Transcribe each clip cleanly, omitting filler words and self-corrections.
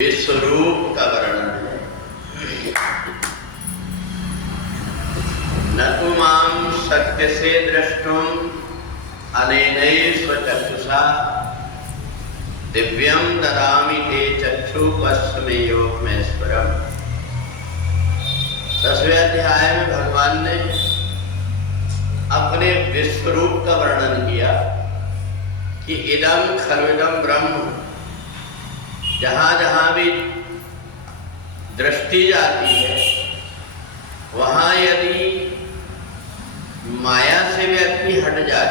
स्वरूप का वर्णन है। न तु मां सत्य से द्रष्टुम अनेनैव चक्षुषा दिव्यं ददामि ते चक्षु पश्चिमे योगमेश्वरम। 10वें अध्याय में भगवान ने अपने विश्वरूप का वर्णन किया कि इदं खलुइदं ब्रह्म। जहाँ जहाँ भी दृष्टि जाती है वहाँ यदि माया से व्यक्ति हट जाए,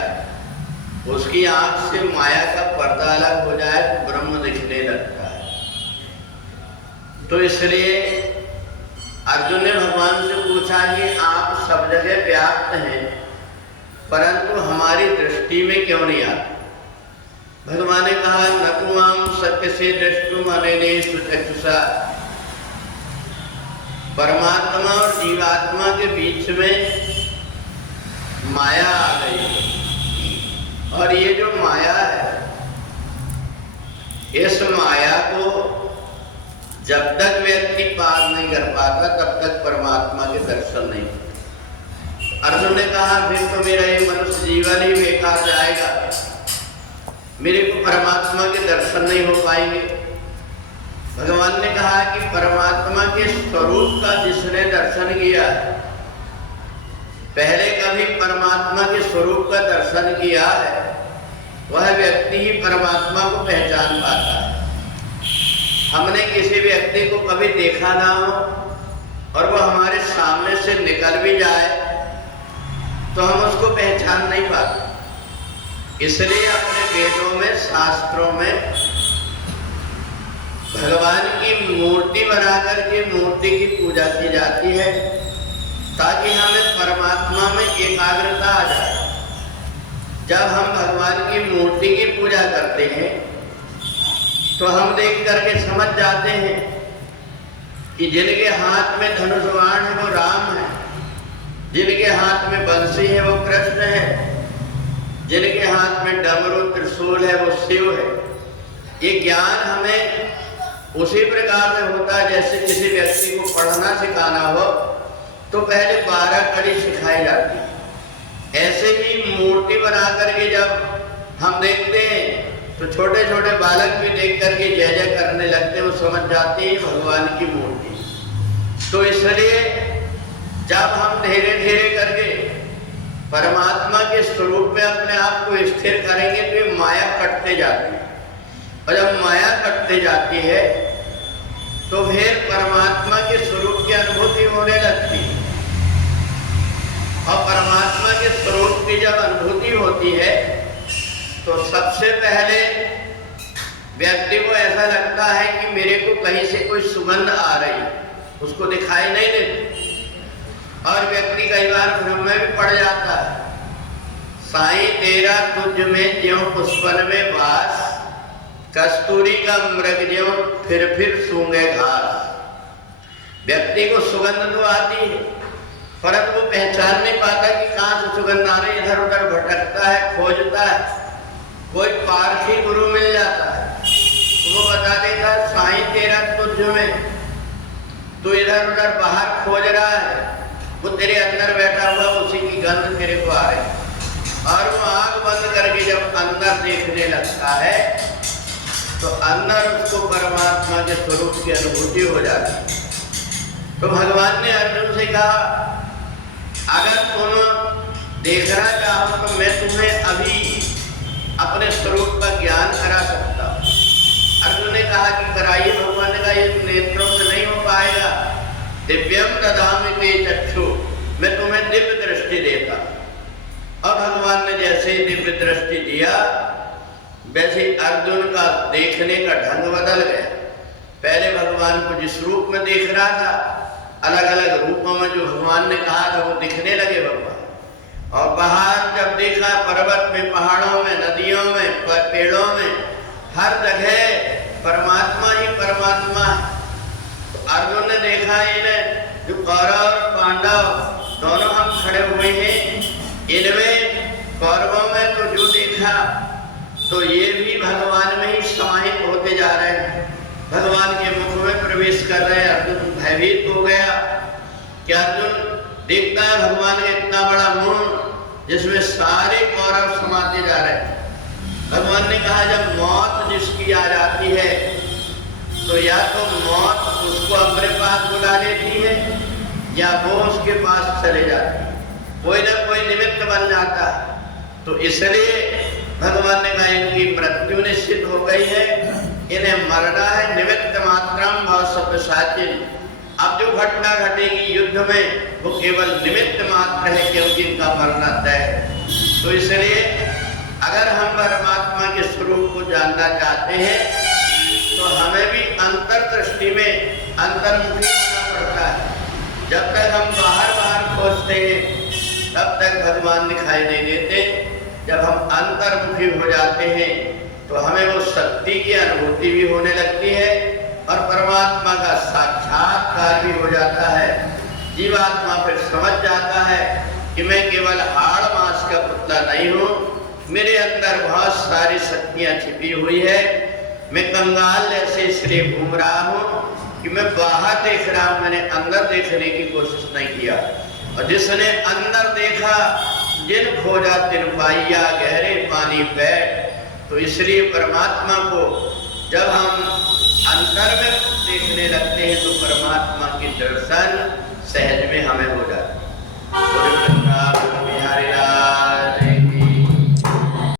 उसकी आंख से माया का पर्दा अलग हो जाए तो ब्रह्म दिखने लगता है। तो इसलिए अर्जुन ने भगवान से पूछा कि आप सब जगह व्याप्त हैं परंतु हमारी दृष्टि में क्यों नहीं आते? भगवान ने कहा न तु मां सत्य से द्रष्टुम अनेनैव चक्षुषा। परमात्मा और जीवात्मा के बीच में माया आ गई और ये जो माया है, इस माया को जब तक व्यक्ति पार नहीं कर पाता तब तक परमात्मा के दर्शन नहीं होते। अर्जुन ने कहा फिर तो मेरा ये मनुष्य जीवन ही बेकार जाएगा, मेरे को परमात्मा के दर्शन नहीं हो पाएंगे। भगवान ने कहा कि परमात्मा के स्वरूप का जिसने दर्शन किया, पहले कभी परमात्मा के स्वरूप का दर्शन किया है, वह व्यक्ति ही परमात्मा को पहचान पाता है। हमने किसी व्यक्ति को कभी देखा ना हो और वह हमारे सामने से निकल भी जाए तो हम उसको पहचान नहीं पाते। इसलिए अपने वेदों में, शास्त्रों में भगवान की मूर्ति बनाकर के मूर्ति की पूजा की जाती है ताकि हमें परमात्मा में एकाग्रता आ जाए। जब हम भगवान की मूर्ति की पूजा करते हैं तो हम देख करके समझ जाते हैं कि जिनके हाथ में धनुष बाण है वो राम है, जिनके हाथ में बंसी है वो कृष्ण है, जिनके हाथ में डमरू त्रिशूल है वो शिव है। ये ज्ञान हमें उसी प्रकार से होता है जैसे किसी व्यक्ति को पढ़ना सिखाना हो तो पहले 12 कड़ी सिखाई जाती है। ऐसे ही मूर्ति बना करके जब हम देखते हैं तो छोटे छोटे बालक भी देख करके जय जय करने लगते, वो समझ जाते हैं भगवान की मूर्ति। तो इसलिए जब हम धीरे धीरे करके परमात्मा के स्वरूप में अपने आप को स्थिर करेंगे तो ये माया कटते जाती है और जब माया कटते जाती है तो फिर परमात्मा के स्वरूप की अनुभूति होने लगती है। और परमात्मा के स्वरूप की जब अनुभूति होती है तो सबसे पहले व्यक्ति को ऐसा लगता है कि मेरे को कहीं से कोई सुगंध आ रही, उसको दिखाई नहीं देती और व्यक्ति कई बार भ्रम में भी पड़ जाता है। साईं तेरा तुझ में ज्यों पुष्पन में वास, कस्तूरी का मृग ज्यों फिर सूंघे घास। व्यक्ति को सुगंध तो आती है परंतु वो पहचान नहीं पाता कि कहाँ से सुगंध आ रही, इधर उधर भटकता है, खोजता है। कोई पारखी गुरु मिल जाता है तो वो बता देगा साईं तेरा तुझ में, तू इधर उधर बाहर खोज रहा है, वो तेरे अंदर बैठा हुआ उसी की गंध तेरे को आ रही। और वो आंख बंद करके जब अंदर देखने लगता है तो अंदर उसको परमात्मा के स्वरूप की अनुभूति हो जाती है। तो भगवान ने अर्जुन से कहा अगर तुम देखना चाहो तो मैं तुम्हें अभी अपने स्वरूप का ज्ञान करा सकता हूँ। अर्जुन ने कहा कि कराइए। भगवान ने कहा ये नेत्रों से नहीं हो पाएगा, दिव्यम ददामि ते चक्षु, मैं तुम्हें दिव्य दृष्टि देता। और भगवान ने जैसे ही दिव्य दृष्टि दिया वैसे अर्जुन का देखने का ढंग बदल गया। पहले भगवान को जिस रूप में देख रहा था, अलग अलग रूपों में जो भगवान ने कहा था वो दिखने लगे भगवान। और बाहर जब देखा पर्वत में, पहाड़ों में, नदियों में, पेड़ों में, हर जगह परमात्मा ही परमात्मा है। अर्जुन ने देखा इन्हें जो कौरव और पांडव दोनों हम खड़े हुए हैं, इनमें कौरवों में तो जो देखा तो ये भी भगवान में ही समाहित होते जा रहे हैं। भगवान के प्रवेश कर रहे हैं। अर्जुन भयभीत हो गया कि अर्जुन देखता है भगवान का इतना बड़ा मुंह जिसमें सारे कौरव समाते जा रहे हैं। भगवान ने कहा जब मौत जिसकी आ जाती है तो या तो मौत उसको अपने पास बुला लेती है या वो उसके पास चले जाती है, कोई ना कोई निमित्त बन जाता है। तो इसलिए भगवान ने कहा इनकी मृत्यु निश्चित हो गई है, इन्हें मरना है। निमित्त मात्रम भव सब साचिन। अब जो घटना घटेगी युद्ध में वो केवल निमित्त मात्र है, क्योंकि इनका मरना तय है। तो इसलिए अगर हम परमात्मा के स्वरूप को जानना चाहते हैं तो हमें भी अंतर्दृष्टि में अंतर्मुखी होना पड़ता है। जब तक हम बाहर खोजते हैं तब तक भगवान दिखाई नहीं देते। जब हम अंतर्मुखी हो जाते हैं तो हमें वो शक्ति की अनुभूति भी होने लगती है और परमात्मा का साक्षात्कार भी हो जाता है। जीवात्मा फिर समझ जाता है कि मैं केवल हाड़ मांस का पुतला नहीं हूँ, मेरे अंदर बहुत सारी शक्तियाँ छिपी हुई है। मैं कंगाल जैसे इसलिए घूम रहा हूँ कि मैं बाहर देख रहा हूँ, मैंने अंदर देखने की कोशिश नहीं किया। और जिसने अंदर देखा जिन खोजा तिन पाइया गहरे पानी बैठ। तो इसलिए परमात्मा को जब हम अंतर में देखने लगते हैं तो परमात्मा की दर्शन सहज में हमें हो जाती है।